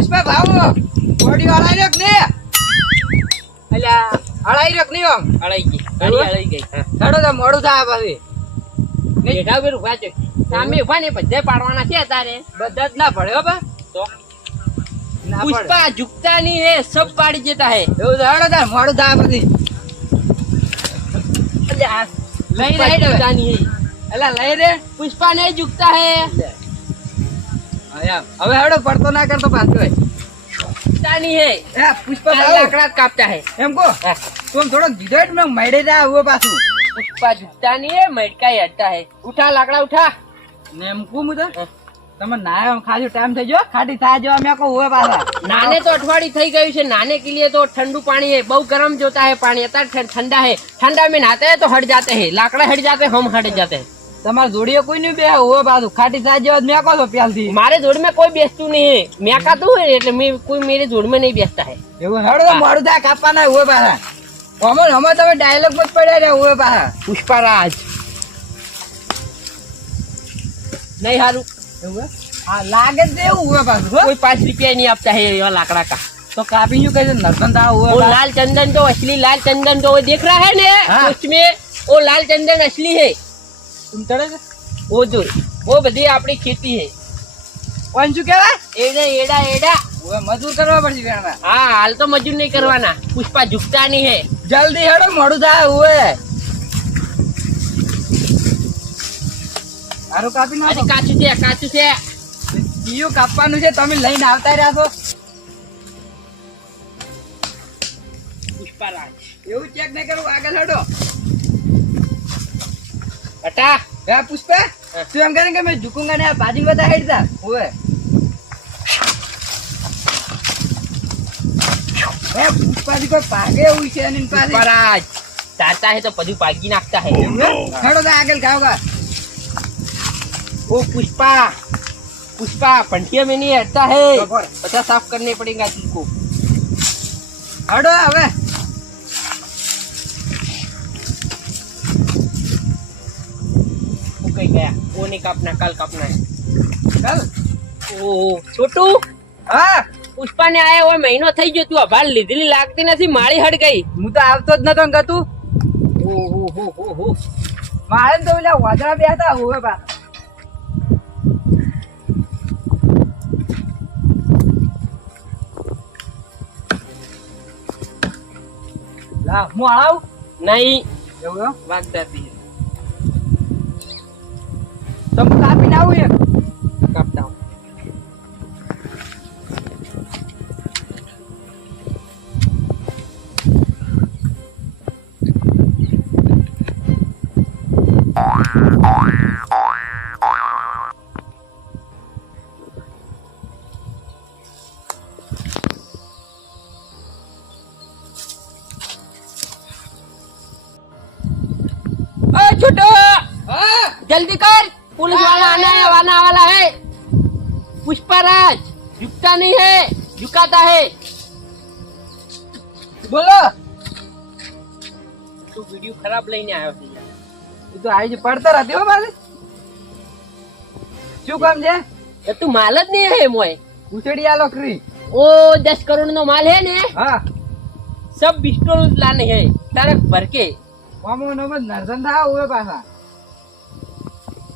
પુષ્પા ભાવ. બોડી હળાઈ રહ્યો કે અલ્યા હળાઈ રહ્યો નહીં આમ? અળાઈ ગઈ. ઘણી અળાઈ ગઈ. હા. તો મોડું થાય પછી. બેઠા બેઠું ઊભા સામે ઊભા ને બધે પાડવાના છે તારે. બધા જ ના પડે હો બા. તો? પુષ્પા ઝુકતા નહીં હે સબ પાડી જતા હે. એવું તાર મોડું થાય પછી. લઈ રહી ઝુકતા નહીં. એલા લઈ રે પુષ્પા નહીં ઝુકતા હે. હવે હવે પડતો ના કરતો પાછો હોય તાની હે. એ પુષ્પા લાકડા કાપતા હે. એમ કો તું થોડો ધીધો જ મેં મડે જા આવો પાછું. પુષ્પા જુતા હે મડકા હડતા હે. ઉઠા લાકડા ઉઠા. ને એમ કુ મુ તો તમે ના ખાજો ટાઈમ થઈ ગયો. ખાટી થાય જો અમે કો હોય પાછા. નાને તો અઠવાડી થઈ ગયું છે. નાને કે લીએ તો ઠંડુ પાણી હે. બહુ ગરમ જોતા હે પાણી. અત્યારે ઠંડા હે. ઠંડા મે નહાતે હે તો હટ જાતે હે. લાકડા હટ જાતે હમ હટ જાતે હે. તમારે જોડીએ કોઈ નહીં બે હોય પાછું ખાટી થાય જેવા મેં કહો પ્યાલથી મારે જોડી માં કોઈ બેસતું નહીં મેં કાતું હોય ને એટલે મેં કોઈ મેરે જોડ માં નહીં બેસતા હે એવું હડો તો મારું થાય કાપવાના હોય પાછા અમર અમે તમે ડાયલોગ પર પડ્યા રહ્યા હોય પાછા પુષ્પારાજ નહીં સારું એવું હા લાગે તો એવું હોય પાછું કોઈ પાંચ રૂપિયા નહીં આપતા હે એવા લાકડા કા तो काफ़ी यू कैसे नरसंदा हुआ वो लाल चंदन तो असली लाल चंदन तो वो देख रहा है ने उसमें वो लाल चंदन असली है સમજણ છે ઓ બધી આપણી ખેતી હે. કોણ શું કહેવાય? એડા એડા એડા. હવે મજૂર કરવા પડશે વેણા. હા હાલ તો મજૂર નહીં કરવાના. પુષ્પા ઝુકતા નહીં હે. જલ્દી હેડો મોડું થાય હવે. આરો કાપી નાખો. કાચું છે કાચું છે. જીઓ કાપવાનું છે તમે લઈને આવતા રહ્યા છો. પુષ્પા રાજ એવું ચેક નહીં કરવું આગળ હડો. અટા એ પુષ્પે? તું એમ કરીને કે મેં ઝુકુંગા ને બાજુ બધા હેડતા. હોય પુષ્પાજી કોઈ પાગે એવું છે એની પાસે પરાજ તાતા હે તો પછી પાગી નાખતા હે. ખડો દા આગળ ગાવ ગા ઓ પુષ્પા પુષ્પા પંઠિયા મેં નહીં હટતા હે. પચાસ સાફ કરને પડેગા તુમકો હડો હવે. થઈ ગયા ઓ ની કાપના કાલ કાપના ચાલ ઓ છોટું? હા? પુષ્પાને આયા હોય મહિનો થઈ ગયો તું અભાર લીધેલી લાગતી નથી માળી હડ ગઈ. હું તો આવતો જ નતો ને તું. ઓહો હો હો હો મારે તો પેલા વાદળા બે હતા હોવે બા. હું આવ? નહીં. એવું વાત હતી આપીને આવું એક કાપતા જલ્દી કર. पुलिस वाला आना है आना वाला है पुष्पाराज झुकता नहीं है झुकाता है બોલો तू वीडियो खराब लेने आयो છે યાર. એ તો આવી જ પડતર હતી હો મારે શું કામ છે એ તું માલ જ નહીં હે મોય ઉછળી આલો કરી ओ दस करोड़ નો माल है ने હા सब पिस्टल लाने हैं ट्रक भर के મામો નમત નરસન થા હોય પાછા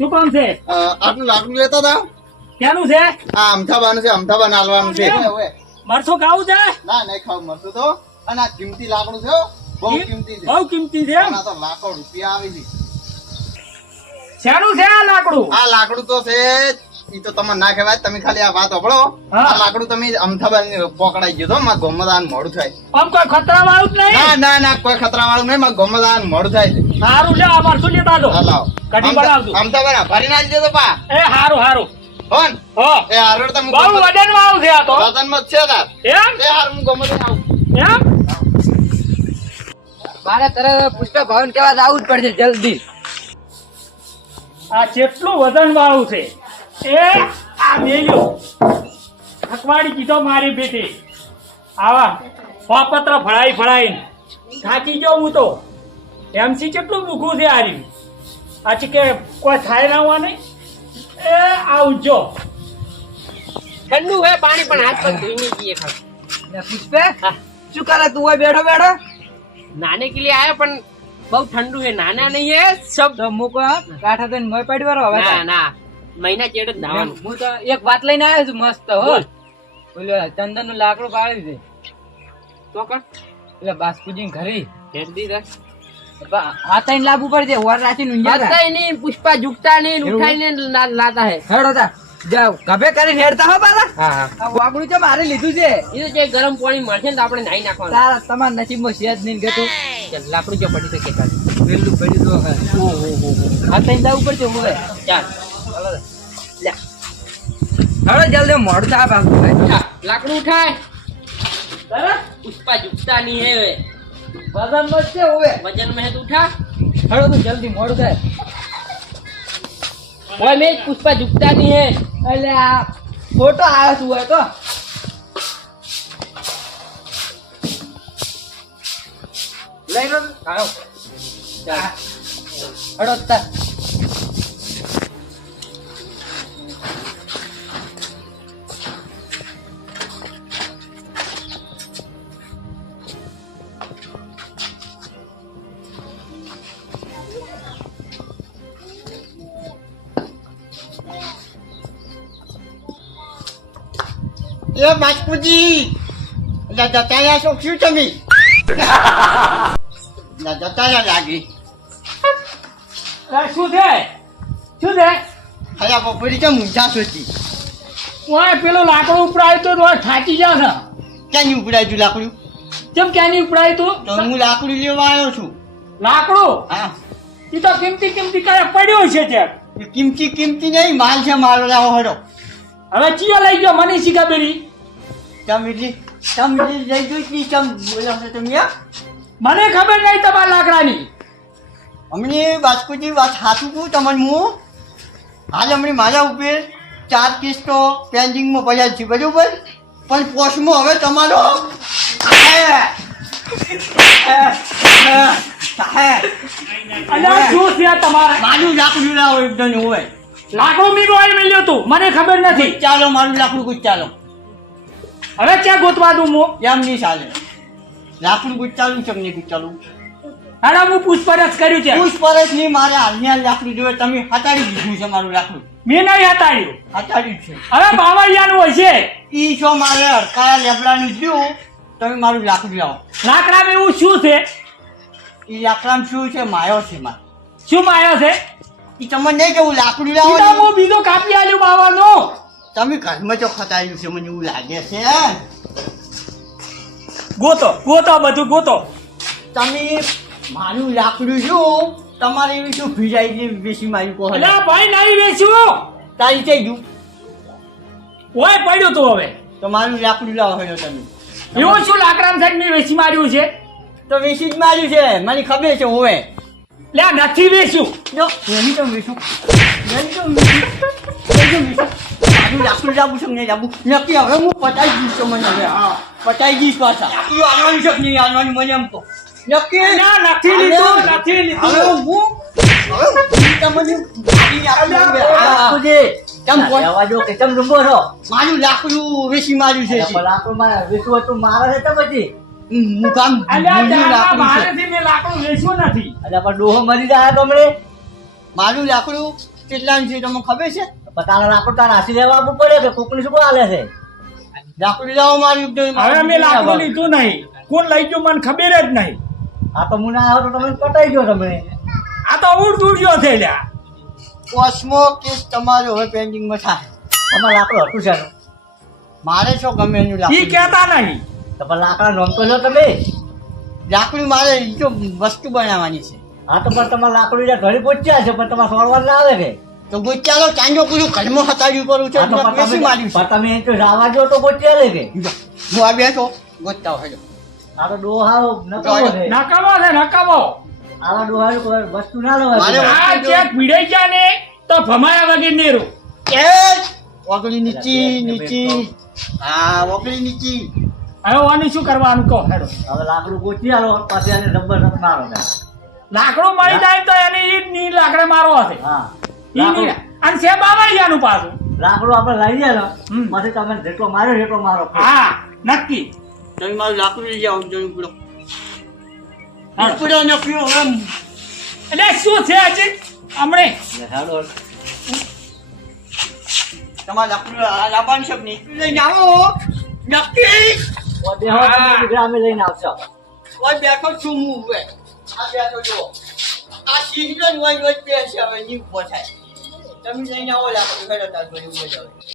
શું કામ છે? અ, લાકડું લેતા હતા? ક્યાંનું છે? આ અમથાબાનું છે અમથાબાન હાલવાનું છે. મરસો ખાવું છે? ના નહીં ખાવ મરતું તો. અને આ કિંમતી લાકડું છે બહુ કિંમતી છે. બહુ કિંમતી છે આ તો લાખો રૂપિયા આવે છે. શેનું છે આ લાકડું? આ લાકડું તો છે ઈ તો તમને ના કહેવાય તમે ખાલી આ વાત સાંભળો આ લાકડું તમે અમથાબાન પકડાઈ ગયો તો ગોમદાન મોડું થાય. આમ કોઈ ખતરા વાળું ના ના ના કોઈ ખતરા વાળું નહીં મારા ગોમદાન મોડું થાય સારું લે આ મરસું લેતા હા, કઢી બનાવજો. અમથાબાન ભરી ના દેજો પા. એ હારું હારું. હોન? હો. એ હારું તમે બહુ વજન વાળું છે આ તો. વજનમાં જ છે તાર. એમ? એ હારું હું ગમે આવું. એમ? મારે તરત પુષ્પા ભવન કેવા આવું જ પડશે જલ્દી. આ કેટલું વજન વાળું છે. એ આ મેલ્યો. અકવાડી કીધો મારી બેટી આવા પાપત્ર ફળાઈ ફળાઈ થાકી ગયો હું તો. એમસી કેટલું મૂકું છે આર્યું? આછી કે કોઈ થાય ના હોવા નહીં? એ આવજો. ઠંડુ હે પાણી પણ હાથ પર ધોઈ નહીં જઈએ ખાલી. પુષ્પે શું કરે તું હોય બેઠો બેઠો? નાને કે લી આયા પણ બહુ ઠંડુ હે. નાના નહીં હે સબ મૂકો કાઠા થઈને મોય પાડી વાળો હવે ના ના. મહિના ચેડ જ નાવાનું હું તો એક વાત લઈને આવ્યો છું મસ્ત હો. બોલ્યો ચંદનનું લાકડું કાઢ્યું દે તો કર. એટલે બાસ્પુજી ઘરે. ભેજ દી રાખ આ લાભ ઉપર છે ઓર રાખીને ઊંઝા જા. બધાય પુષ્પા ઝુકતા? ઉઠાઈને લાતા હે. હેડો તા. જાવ કભે કરીને હેડતા હો પાછા. હા હા. વાગડું છે મારે લીધું છે. એ તો જે ગરમ પાણી મળશે ને તો આપણે નાઈ નાખવાનું. તારા તમાર નસીબમાં છે જ નહીં ગતું. લાકડું જો પડી શકે ચાલ વેલું પડ્યું તો હવે. આ તઈને લાવવું પડશે હવે. ચાલ. લે. હેડો જલ્દી મોડતા હવે. લાકડું ઉઠાય. બરાબર? પુષ્પા ઝુકતા નહીં હે વજનમાં છે ઓવે વજનમાં હે તું ઉઠા. હળો તું જલ્દી મોડ થાય. ઓય મે પુષ્પા ઝુકતા નહીં હે. એટલે આ ફોટો આવ્યો તું હોય તો. લઈ લો હળો તાર એ બાસ્કુજી એટલે જતા રહ્યા છો શું તમે? એટલે જતા રહ્યા લાગી. શું છે? શું છે? હયા બપોરી કેમ ઊંઝા સોચી ઓય પેલો લાકડું ઉપડાયું તો રોજ થાકી જાવ ને ક્યાંની ઉપડાય તું લાકડું? કેમ ક્યાંની ઉપડાયું તું? તો હું લાકડું લેવા આવ્યો છું. લાકડું? હા. એ તો કિંમતી કિંમતી કાંઈ પડ્યું છે એ કિંમતી કિંમતી નહીં માલ છે મારો લાવો હડો. હવે ચિયા લઈ ગયો મને શીખા બેરી. તમે તમે લઈ જોઈ કે ચમ બોલો છો તમે મને ખબર નહીં તમારા લાકડાની અમને બાસ્કુજી વાત સાચું કહું તમને હું હાલ હમણાં મારા ઉપર ચાર કિસ્તો પેન્ડિંગમાં પડ્યા છે બરાબર પણ પોસ્ટમાં હવે તમારો શું છે તમારે મારું લાકડું લાવો એકદમ હોય લાકડું મીરું આવી મળ્યું તું મને ખબર નથી ચાલો મારું લાકડું કુછ ચાલો હવે ક્યાં ગોતવા દઉં હું એમ નહીં ચાલે. લાકડું કુછ ચાલુ છે ચાલુ અરે હું પૂછપરછ કર્યું છે. પૂછપરછ નહીં મારે હાલને હાલ લાકડું જોઈએ. તમે હટાડી દીધું છે મારું લાકડું. મેં નહીં હટાડ્યું. હટાડ્યું છે. હવે બાવળિયાનું હશે. ઈ છો મારે અડકાયા લેબડાનું જોયું તમે મારું લાકડું લાવો. લાકડામાં એવું શું છે? ઈ લાકડામાં શું છે? માયો છે મારે. શું માયો છે? ઈ તમને નહીં કેવું લાકડું લાવો હું બીજો કાપી આલ્યું બાવાનું તમે ઘરમાં તો ખતાયું છે મને એવું લાગે છે ગોતો ગોતો બધું ગોતો. તમે મારું લાકડું શું તમારે એવી શું ભીજાઈ ગઈ બેસી મારી કહો ના ભાઈ નહીં વેચ્યું. તારી થઈ ગયું. ઓય પડ્યું તું હવે. તો મારું લાકડું લાવો હોય તમે. એવું શું લાકડામાં સાહેબ મેં વેચી માર્યું છે? તો વેસી જ માર્યું છે મને ખબર છે હોવે. લે નથી વેચ્યું. જો એની તો વેચું. એની તો વેસું એની તો જાવું છે નહીં જાવું નક્કી હવે હું પચાવી દઈશ તો મને હવે હા પચાવી દઈશ પાછા. તું આનવાનું છે નહીં આનવાનું મને એમ તો નક્કી ના નથી લીધું નથી લીધું. હવે. હા. મારું લાકડું કેટલાનું છે તમને ખબર છે? પણ તારા લાકડું તાર આસી લેવા આવવું પડે કે કોકની શું હાલે છે? લાકડું લાવો મારી હવે અમે લાકડું લીધું નહીં. કોણ લઈ ગયું મને ખબર જ નહીં. આ તો મુના આવો તો તમે પટાઈ ગયો તમે. આ તો ઉડ ઉડ્યો છે લ્યા. કોસ્મો કેસ તમારો હવે પેન્ડિંગમાં થાય. તમારે લાકડું હતું છે. મારે શું ગમે એનું ઈ કહેતા નહીં. તમે લાકડા નોંધતો તો લો તમે. લાકડું મારે જો વસ્તુ બનાવવાની છે. હા તો પણ તમારે લાકડું ઘરે પહોંચ્યા છે પણ તમારે સોળવા ના આવે કે? તો ચાલો ચાંજો પૂરું ઘરમાં હતાડ્યું પડું છે આ તો પણ તમે- માર્યું છે. તમે તો રાવા જો તો ગોચ્યા લે કે? હું આ બેસો ગોચ્યા હોય આ તો નકામો છે. નકામો છે નકામો. આવા ડોહારો વસ્તુ ના લેવાય આ ચેક ભીડાઈ ગયા ને તો ભમાયા વગર નેરો એ વગડી નીચી નીચી. હા વગડી નીચી. હવે ઓની શું કરવાનું કહો? હેડો. હવે લાકડું ગોચી આલો પાસે આને ડબ્બર મારો લાકડું મળી જાય તો એની લાકડે મારો હશે. હા. અને છે બાવળિયાનું પાછું. લાકડું આપણે લઈ જાય ને પછી તમે જેટલો માર્યો એટલો મારો. હા નક્કી. તમે મારું લાકડું લઈ જાઓ જો ઉપડો. હાલો. ઉપડો ને એમ. એટલે શું છે આજે હમણે. હેલો. તમારે લાકડું આ લાવવાનું છે નીકળી લઈને આવો. નક્કી? ગ્રામે લઈને આવશો. ઓય બેઠો છું હું હવે. આ બેઠો જો આ સિંહ ને વચ વચ બેસે હવે ની ઊભો થાય. તમે લઈને આવો લાકડું હેડો તાર ભાઈ ઊભો જાવ